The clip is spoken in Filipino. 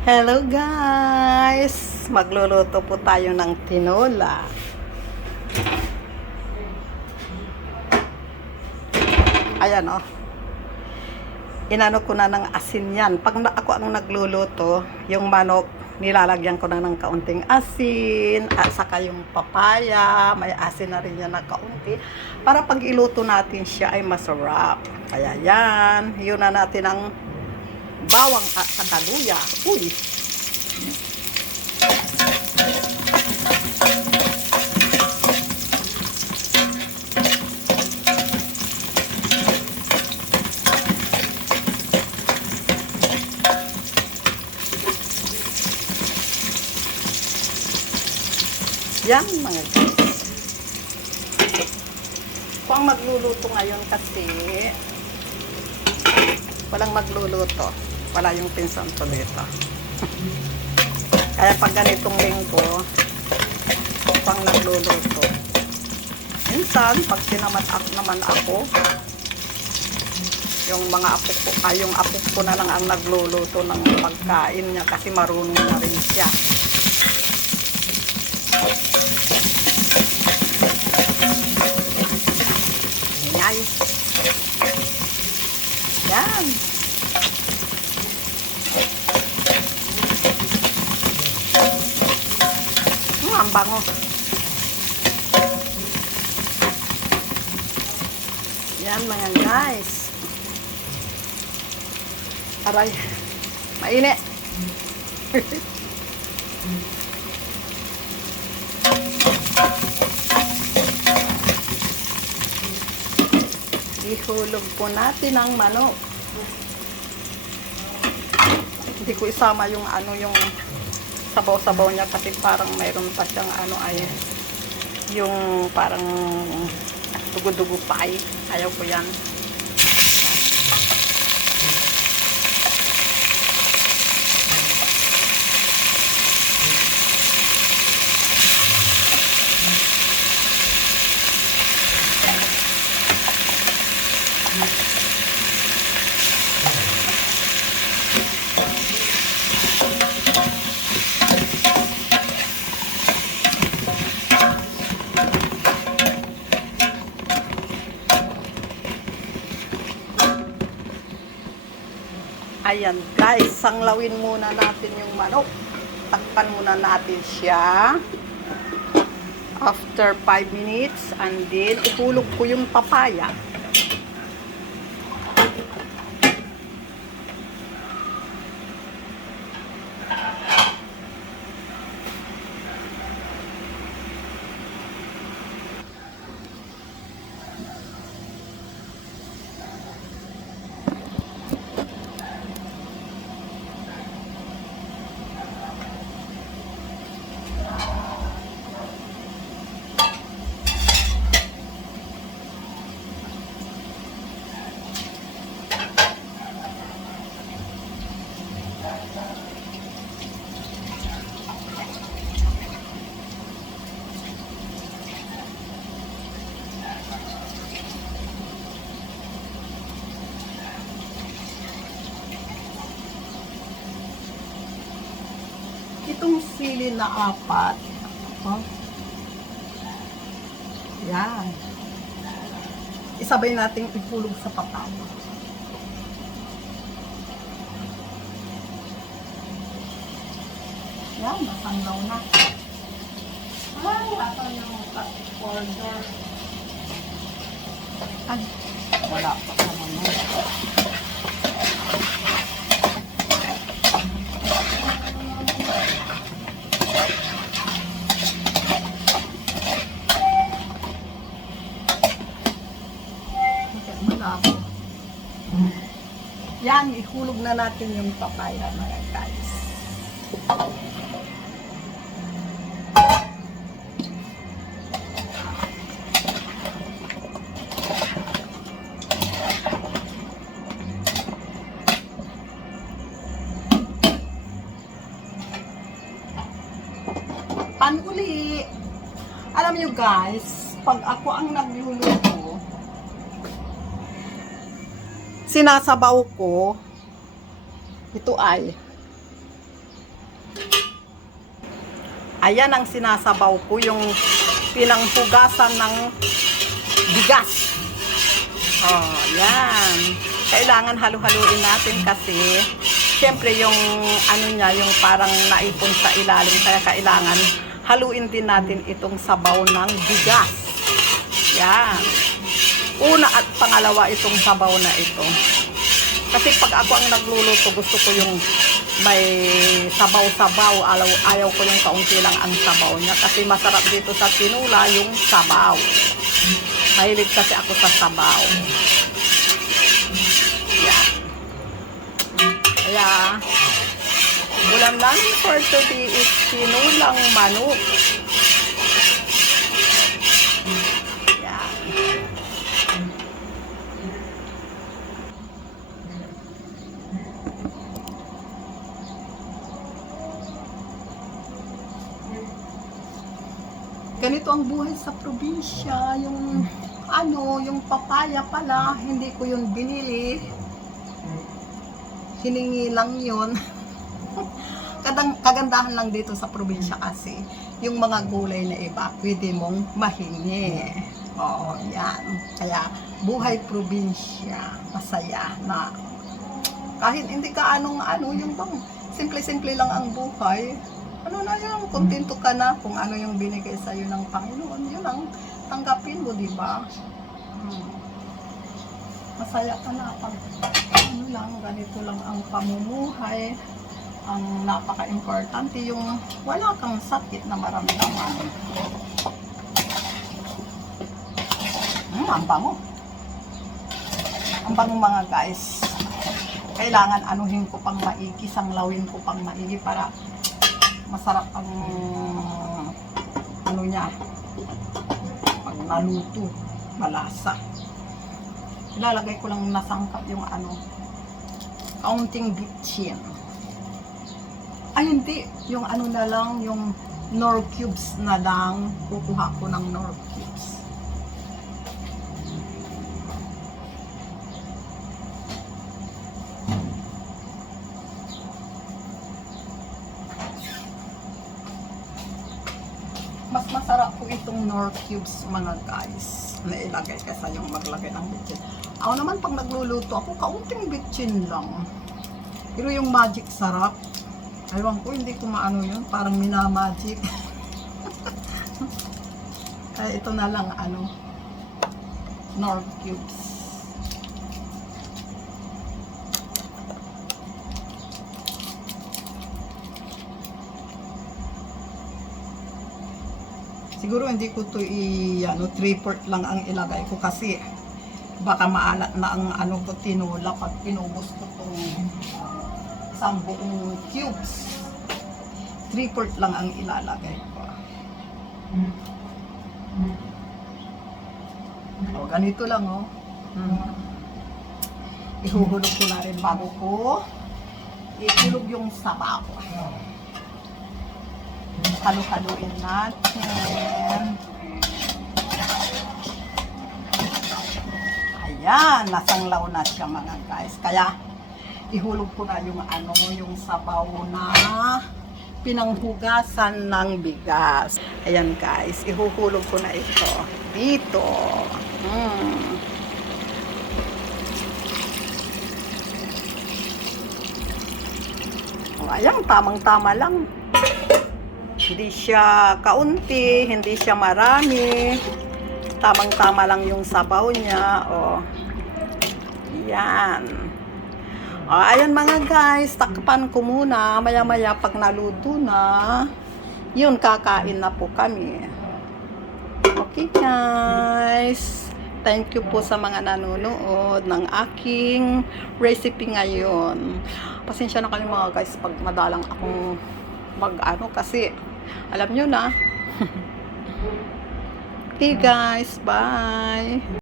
Hello guys! Magluluto po tayo ng tinola. Ayan o. Inano ko na ng asin yan. Pag ako ang nagluluto, yung manok, nilalagyan ko na ng kaunting asin, at saka yung papaya, may asin na rin yan na kaunti, para pag iluto natin siya ay masarap. Kaya yan, yun na natin ang bawang at saka luya. Uy! Yan mga guys. Kung ang magluluto ngayon kasi walang magluluto. Wala yung pinsan ko dito. Kaya pag ganitong linggo, pang nagluluto. Minsan, pag sinamatak naman ako, yung mga apo ko, yung apo ko na lang ang nagluluto ng pagkain niya kasi marunong na rin siya. Yan. Yan. Ang bango. Yan mga guys. Aray. Mainit. Ihulog po natin ang manok. Hindi ko isama yung yung sabaw-sabaw niya kasi parang mayroon pa siyang ay yung parang dugo-dugo pa ay. Ayaw ko yan. Ayan guys, sanglawin muna natin yung manok. Takpan muna natin siya. After 5 minutes, and then ihulog ko yung papaya. Itong sili na 4. Oh. Yan. Isabay natin ihulog sa papaya. Yan, masanglaw na. Ay, ata yung order. Ay, wala pa naman. Yan, ihulog na natin yung papaya mga guys. Panuli! Alam nyo guys, pag ako ang nagluluto, sinasabaw ko, ito ay Ayan ang sinasabaw ko, yung pinanghugasan ng bigas. Oh, yan. Kailangan halu-haluin natin kasi syempre yung ano niya, yung parang naipon sa ilalim, kaya kailangan haluin din natin itong sabaw ng bigas. Yan. Una at pangalawa itong sabaw na ito. Kasi pag ako ang nagluluto, gusto ko yung may sabaw-sabaw. Ayaw ko yung kaunti lang ang sabaw niya. Kasi masarap dito sa tinula yung sabaw. Mahilig kasi ako sa sabaw. Yan. Kaya, ulam namin for today is tinulang manok. Yan. Ganito ang buhay sa probinsya. Yung yung papaya pala, hindi ko yun binili. Hiningi lang yun. Kagandahan lang dito sa probinsya kasi yung mga gulay na iba, pwede mong mahingi. Oo, yan. Kaya buhay probinsya, masaya na kahit hindi ka yung bang simple-simple lang ang buhay. Ano na yung kontento ka na kung ano yung binigay sa iyo ng Panginoon, yun ang tanggapin mo, di ba? Masaya ka na pag ganito lang ang pamumuhay. Ang napaka-importante yung wala kang sakit na maramdaman. Ang bango. Ang bango mga guys. Kailangan anuhin ko pang maigi, sanglawin ko pang maigi para masarap ang niya pag naluto, malasa. Ilalagay ko lang nasangkap yung kaunting bitchin. Ay hindi, yung na lang, yung Knorr cubes na lang, kukuha ko ng Knorr cubes. Mas masarap po itong Knorr cubes mga guys, na ilagay kasi yung maglagay ng bitchin. Ako naman pag nagluluto ako, kaunting bitchin lang. Pero yung magic sarap. Aywan ko, hindi ko yun, parang minamagic. Kaya ito na lang Knorr cubes. Siguro hindi ko to 3/4 lang ang ilagay ko kasi baka maalat na ang ko tinula pag pinubos ko tong isang buong cubes. 3/4 lang ang ilalagay ko. O, ganito lang Ihuhulog ko na rin bago ko ihulog yung sabaw. Halo-haloin natin. Ayan, nasanglaw na siya mga guys. Kaya ihulog ko na yung sabaw na pinanghugasan ng bigas. Ayan guys, ihuhulog ko na ito dito. O, ayan, tamang-tama lang. Hindi siya kaunti, hindi siya marami. Tamang-tama lang yung sabaw niya. O, yan. O, ayan mga guys, takpan ko muna. Maya-maya pag naluto na, yun, kakain na po kami. Okay guys. Thank you po sa mga nanonood ng aking recipe ngayon. Pasensya na kayo mga guys pag madalang akong kasi alam nyo na. Okay guys, bye!